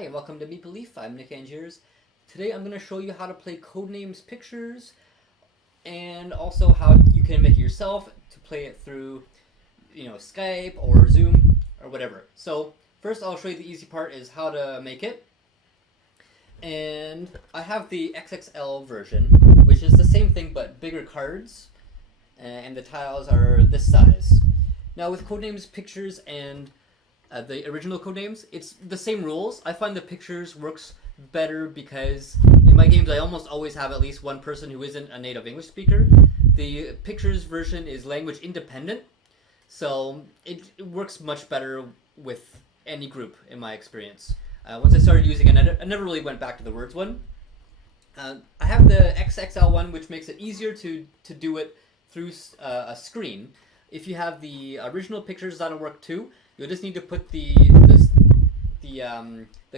Hi, and welcome to Maple Leaf. I'm Nick Angiers. Today I'm going to show you how to play Codenames Pictures and also how you can make it yourself to play it through, Skype or Zoom or whatever. So first I'll show you the easy part is how to make it. And I have the XXL version, which is the same thing but bigger cards, and the tiles are this size. Now with Codenames Pictures and the original Codenames, it's the same rules. I find the pictures works better because in my games I almost always have at least one person who isn't a native English speaker. The pictures version is language independent, so it works much better with any group in my experience. Once I started using it, I never really went back to the words one. I have the XXL one, which makes it easier to do it through a screen. If you have the original pictures, that'll work too. You'll just need to put the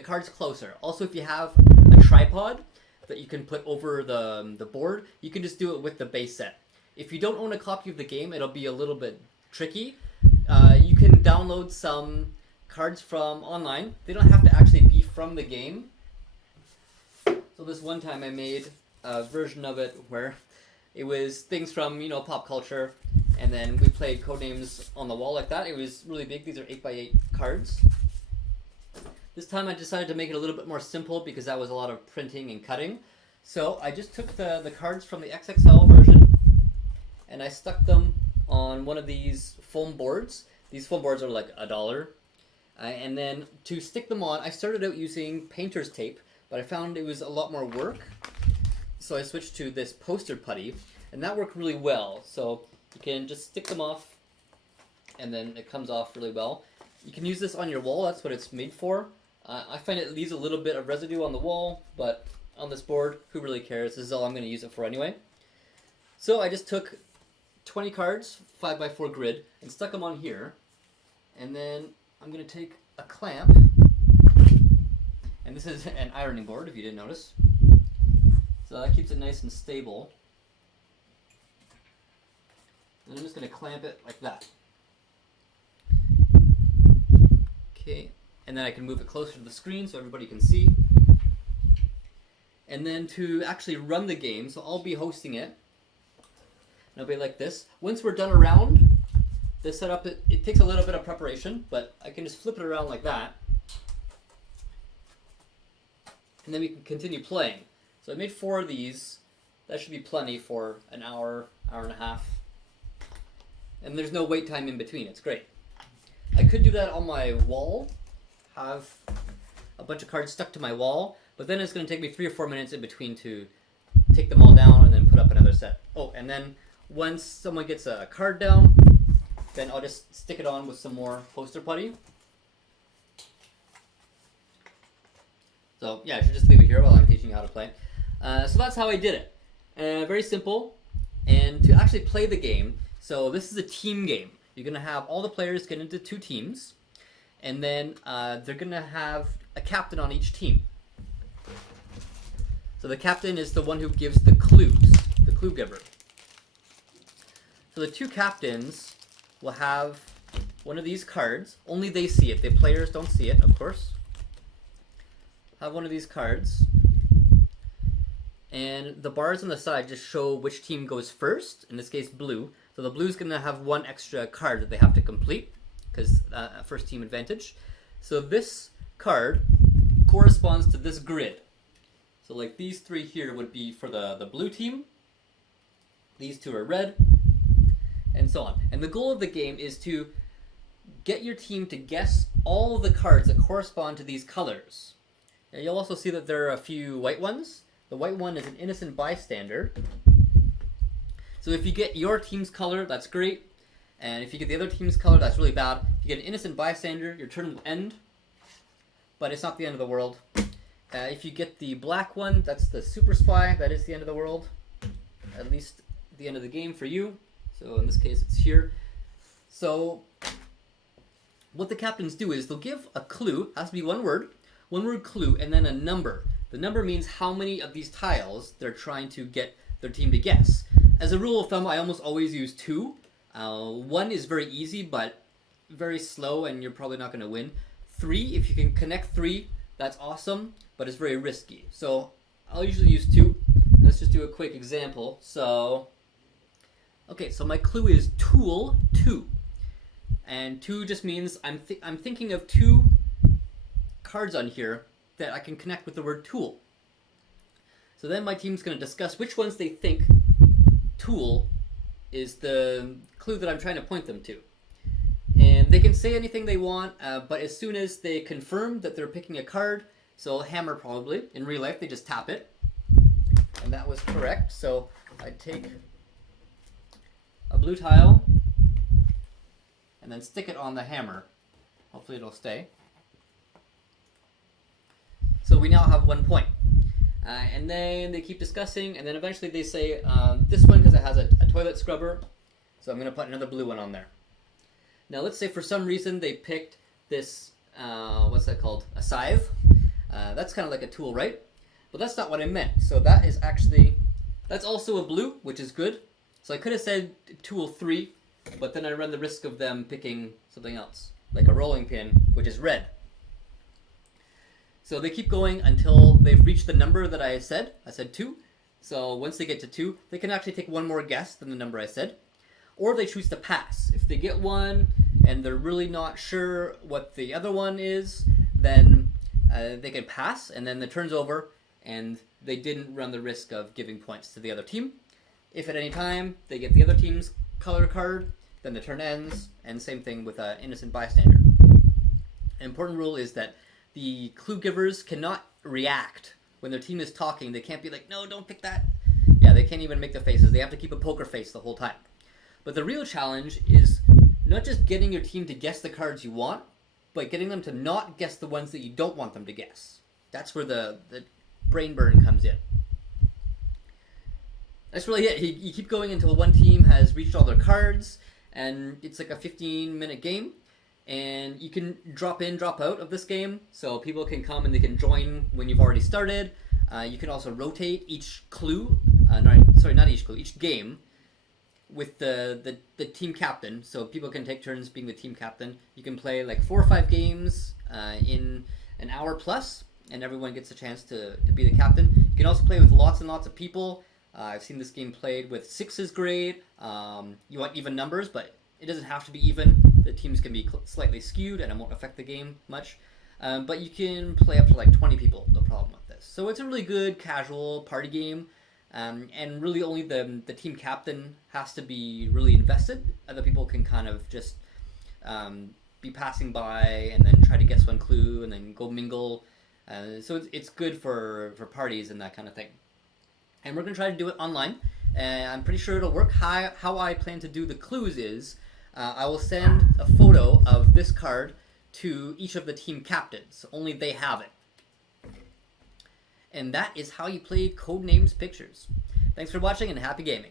cards closer. Also, if you have a tripod that you can put over the board, you can just do it with the base set. If you don't own a copy of the game, it'll be a little bit tricky. You can download some cards from online. They don't have to actually be from the game. So this one time I made a version of it where it was things from, pop culture, and then we played Codenames on the wall like that. It was really big. These are 8x8 cards. This time I decided to make it a little bit more simple because that was a lot of printing and cutting. So I just took the cards from the XXL version and I stuck them on one of these foam boards. These foam boards are like $1. And then to stick them on, I started out using painter's tape, but I found it was a lot more work. So I switched to this poster putty, and that worked really well. So you can just stick them off, and then it comes off really well. You can use this on your wall. That's what it's made for. I find it leaves a little bit of residue on the wall, but on this board, who really cares? This is all I'm going to use it for anyway. So I just took 20 cards, 5x4 grid, and stuck them on here. And then I'm going to take a clamp, and this is an ironing board, if you didn't notice. So that keeps it nice and stable. And I'm just going to clamp it like that. Okay, and then I can move it closer to the screen so everybody can see. And then to actually run the game, so I'll be hosting it. And it'll be like this. Once we're done around, the setup, it takes a little bit of preparation, but I can just flip it around like that. And then we can continue playing. So I made 4 of these. That should be plenty for an hour, hour and a half. And there's no wait time in between. It's great. I could do that on my wall, have a bunch of cards stuck to my wall, but then it's going to take me 3 or 4 minutes in between to take them all down and then put up another set. Oh, and then once someone gets a card down, then I'll just stick it on with some more poster putty. So yeah, I should just leave it here while I'm teaching you how to play. So that's how I did it. Very simple. And to actually play the game, so this is a team game. You're going to have all the players get into 2 teams, and then they're going to have a captain on each team. So the captain is the one who gives the clues, the clue giver. So the 2 captains will have one of these cards. Only they see it. The players don't see it, of course. Have one of these cards. And the bars on the side just show which team goes first, in this case blue. So the blue's going to have 1 extra card that they have to complete, because first team advantage. So this card corresponds to this grid. So like these 3 here would be for the blue team. These 2 are red, and so on. And the goal of the game is to get your team to guess all of the cards that correspond to these colors. Now you'll also see that there are a few white ones. The white one is an innocent bystander. So if you get your team's color, that's great. And if you get the other team's color, that's really bad. If you get an innocent bystander, your turn will end. But it's not the end of the world. If you get the black one, that's the super spy. That is the end of the world. At least the end of the game for you. So in this case, it's here. So what the captains do is they'll give a clue. It has to be one word clue, and then a number. The number means how many of these tiles they're trying to get their team to guess. As a rule of thumb, I almost always use 2. 1 is very easy, but very slow, and you're probably not going to win. 3, if you can connect 3 that's awesome, but it's very risky. So I'll usually use 2. Let's just do a quick example. So, okay, so my clue is tool 2. And 2 just means I'm thinking of 2 cards on here that I can connect with the word tool. So then my team's going to discuss which ones they think tool is the clue that I'm trying to point them to. And they can say anything they want, but as soon as they confirm that they're picking a card, so hammer probably, in real life they just tap it. And that was correct, so I take a blue tile and then stick it on the hammer. Hopefully it'll stay. So we now have 1 point. And then they keep discussing, and then eventually they say, this one because it has a toilet scrubber, so I'm going to put another blue one on there. Now let's say for some reason they picked this, what's that called? A scythe. That's kind of like a tool, right? But that's not what I meant. So that is actually, that's also a blue, which is good. So I could have said tool 3, but then I run the risk of them picking something else, like a rolling pin, which is red. So they keep going until they've reached the number that I said. I said 2. So once they get to 2, they can actually take one more guess than the number I said. Or they choose to pass. If they get 1 and they're really not sure what the other one is, then they can pass, and then the turn's over, and they didn't run the risk of giving points to the other team. If at any time they get the other team's color card, then the turn ends, and same thing with an innocent bystander. An important rule is that the clue givers cannot react when their team is talking. They can't be like, no, don't pick that. Yeah, they can't even make the faces. They have to keep a poker face the whole time. But the real challenge is not just getting your team to guess the cards you want, but getting them to not guess the ones that you don't want them to guess. That's where the brain burn comes in. That's really it. You keep going until one team has reached all their cards, and it's like a 15-minute game. And you can drop in, drop out of this game, so people can come and they can join when you've already started. You can also rotate each clue, not each clue, each game with the team captain, so people can take turns being the team captain. You can play like 4 or 5 games in an hour plus, and everyone gets a chance to be the captain. You can also play with lots and lots of people. I've seen this game played with 6 is great. You want even numbers, but it doesn't have to be even. The teams can be slightly skewed, and it won't affect the game much. But you can play up to like 20 people, no problem with this. So it's a really good casual party game. And really only the team captain has to be really invested. Other people can kind of just be passing by and then try to guess one clue and then go mingle. So it's good for parties and that kind of thing. And we're going to try to do it online. And I'm pretty sure it'll work. How I plan to do the clues is I will send a photo of this card to each of the team captains. Only they have it. And that is how you play Codenames Pictures. Thanks for watching and happy gaming.